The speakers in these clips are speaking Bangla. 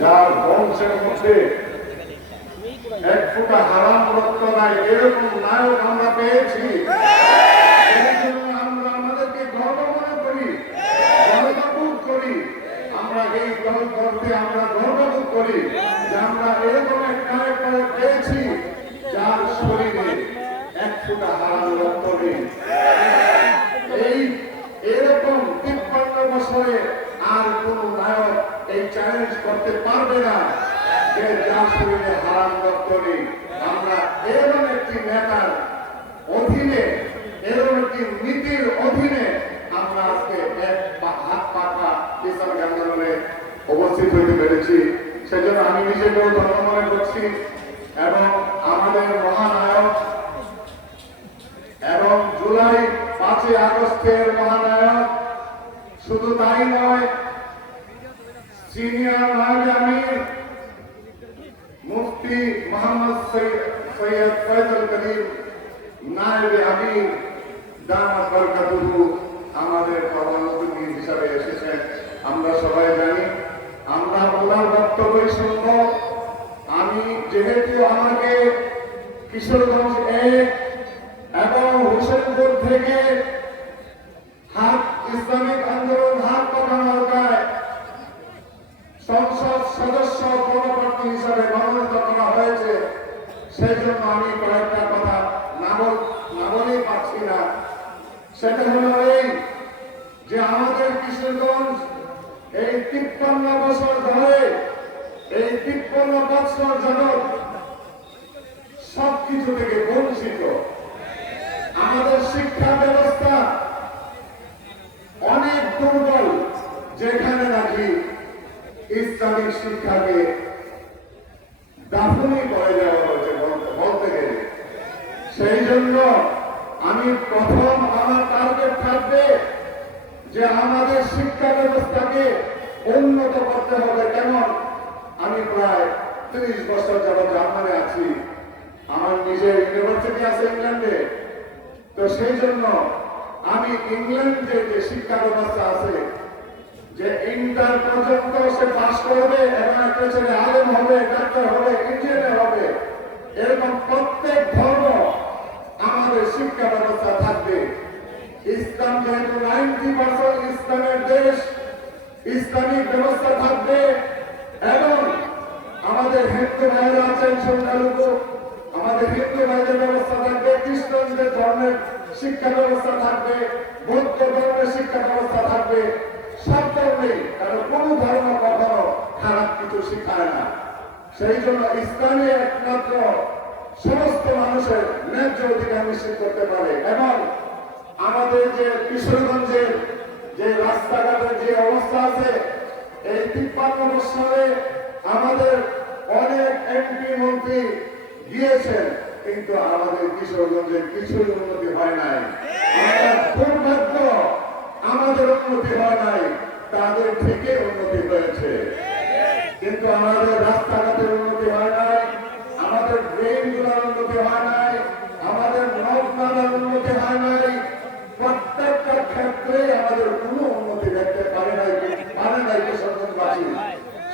যার বংশের মধ্যে এক ফুটা হারাম রক্ত নাই, এরকম নায়ক আমরা পেয়েছি। আমরা আমাদেরকে গর্ব মনে করি গর্ববোধ করি। আমরা এই দল করতে আমরা গর্ববোধ করি আমরা এরকম এক পেয়েছি যার শরীরে এক ফুটা হারাম রক্ত নেই এই এরকম তিপ্পান্ন বছরে আর কোন নায়ক এই চ্যালেঞ্জ করতে পারবে না যে যার শরীরে হারাম নেই আমরা এরকম একটি নেতার অধীনে এরকম একটি নীতির অধীনে আমরা আজকে এক হাত আন্দোলনে উপস্থিত হইতে পেরেছি। সেজন্য আমি ধন্য মনে করছি এবং আমাদের মহানায়ক এবং জুলাই পাঁচই আগস্টের মহানায়ক, শুধু তাই নয়, সিনিয়র আমির মুফতি মোহাম্মদ সৈয়দ- ফয়জল করিম, নায়েবে আমির দামাত বরকাতুহু আমাদের প্রধানমন্ত্রী হিসাবে এসেছেন। আমরা সবাই জানি, আমরা ওনার বক্তব্যই শুনব। আমি যেহেতু আমাকে কিশোরগঞ্জ এক এবং হোসেনপুর থেকে হাত ইসলামিক আন্দোলন হাত পাকা নৌকায় সংসদ সদস্য পদপ্রার্থী হিসাবে মনোনীত করা হয়েছে সেই জন্য আমি কয়েকটা কথা না বল না বলেই পারছি না সেটা হলো এই যে আমাদের কিশোরগঞ্জ এই তিপ্পান্ন বছর ধরে, এই তিপ্পান্ন বছর জনক সবকিছু থেকে বঞ্চিত। আমাদের শিক্ষা ব্যবস্থা অনেক দুর্বল, যেখানে নাকি ইসলামিক শিক্ষাকে দাফনি করে দেওয়া হয়েছে বলতে গেলে। সেই জন্য আমি প্রথম আমার টার্গেট থাকবে যে আমাদের শিক্ষা ব্যবস্থাকে উন্নত করতে হবে। কেমন? আমি প্রায় ত্রিশ বছর যাবত জার্মানে আছি। আমার নিজের ইউনিভার্সিটি আছে ইংল্যান্ডে। তো সেই জন্য আমি ইংল্যান্ডে যে শিক্ষা ব্যবস্থা আছে, যে ইন্টার পর্যন্ত সে পাশ করবে এবং একটা ছেলে আলেম হবে, ডাক্তার হবে ইঞ্জিনিয়ার হবে এরকম প্রত্যেক ধর্ম আমাদের শিক্ষা ব্যবস্থা থাকবে ইসলাম যেহেতু ইসলামের দেশ, ইসলামিক ব্যবস্থা থাকবে এবং আমাদের হিন্দু ভাইরা আছেন সংখ্যালঘু, আমাদের হিন্দু ভাইদের ব্যবস্থা থাকবে, খ্রিস্টানদের ধর্মের শিক্ষা ব্যবস্থা থাকবে, বৌদ্ধ ধর্মের শিক্ষা ব্যবস্থা থাকবে। সব ধর্মেই কারণ কোন ধর্ম কখনো খারাপ কিছু শিখায় না। সেই জন্য ইসলামী একমাত্র সমস্ত মানুষের ন্যায্য অধিকার নিশ্চিত করতে পারে এবং আমাদের যে কিশোরগঞ্জের যে রাস্তাঘাটের যে অবস্থা আছে, এই তিপ্পান্ন বছরে আমাদের অনেক এমপি মন্ত্রী গিয়েছেন, কিন্তু আমাদের কিশোরগঞ্জের কিছুই উন্নতি হয় নাই। দুর্ভাগ্য, আমাদের উন্নতি হয় নাই, তাদের থেকে উন্নতি হয়েছে। কিন্তু আমাদের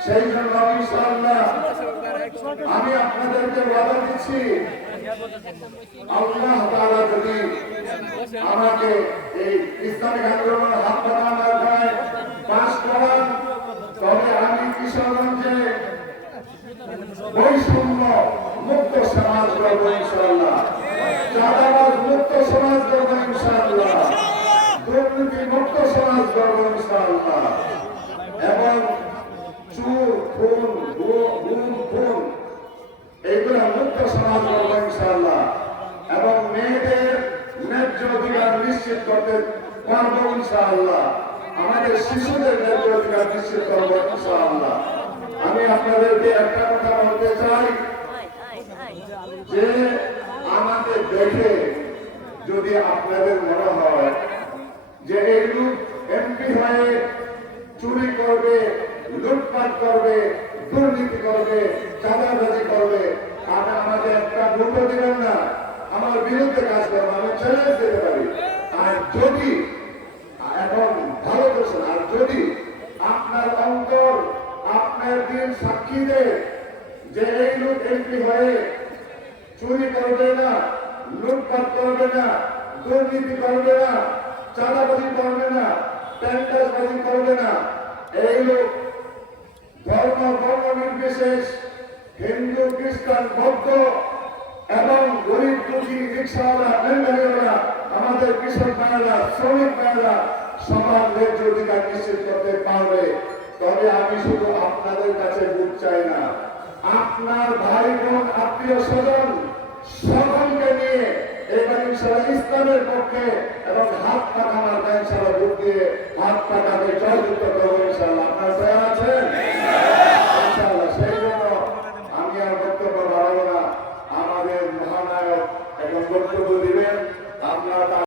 সেই জন্য ইনশাআল্লাহ আমি আপনাদেরকে ওয়াদা দিচ্ছি, আল্লাহ তাআলা যদি আমাকে এই ইসলামিক আন্দোলনের হাত গায়ে পাশ করান, তবে আমি কিশোরগঞ্জে বৈষম্য মুক্ত সমাজ গড়ব ইনশাআল্লাহ। চাঁদাবাজ মুক্ত সমাজ গড়ব ইনশাআল্লাহ। দুর্নীতি মুক্ত সমাজ গড়ব ইনশাআল্লাহ। এবং চুর খুন গু- গুম খুন এইগুলা মুক্ত সমাজ গড়ব ইনশাআল্লাহ এবং মেয়েদের ন্যায্য অধিকার নিশ্চিত করতে ইনশাআল্লাহ। আমাদের শিশুদের ন্যায্য অধিকার নিশ্চিত করব ইনশাআল্লাহ। আমি আপনাদেরকে একটা কথা বলতে চাই। যে আমাকে দেখে যদি আপনাদের মনে হয় যে এই লোক এমপি হয়ে চুরি করবে, লুটপাট করবে, দুর্নীতি করবে, চাঁদাবাজি করবে, তাহলে আমাকে একটা ভোটও দিবেন না। আমার বিরুদ্ধে কাজ করবে, আমি চ্যালেঞ্জ দিতে পারি। আর যদি দিন সাক্ষী যে এই লোক এমপি হয়ে চুরি করবে না, লুটপাট করবে না, দুর্নীতি করবে না, চাঁদাবাজি করবে না ট্যান্টাসবাজি করবে না, এই লোক ধর্ম বর্ণ নির্বিশেষ, হিন্দু, খ্রিস্টান, বৌদ্ধ এবং গরিব দুঃখী রিক্সাওয়ালা মেনগাড়িওয়ালা আমাদের কৃষক ভাইয়েরা, শ্রমিক ভাইয়েরা সবার ন্যায্য অধিকার নিশ্চিত করতে পারবে। তবে আমি শুধু আপনাদের কাছে বুঝ চাই না। আপনার ভাই বোন আত্মীয় স্বজন সকলকে নিয়ে ইসলামের পক্ষে এবং হাত পাখানার ব্যাংক সারা ভোট দিয়ে হাত পাখাকে জয়যুক্ত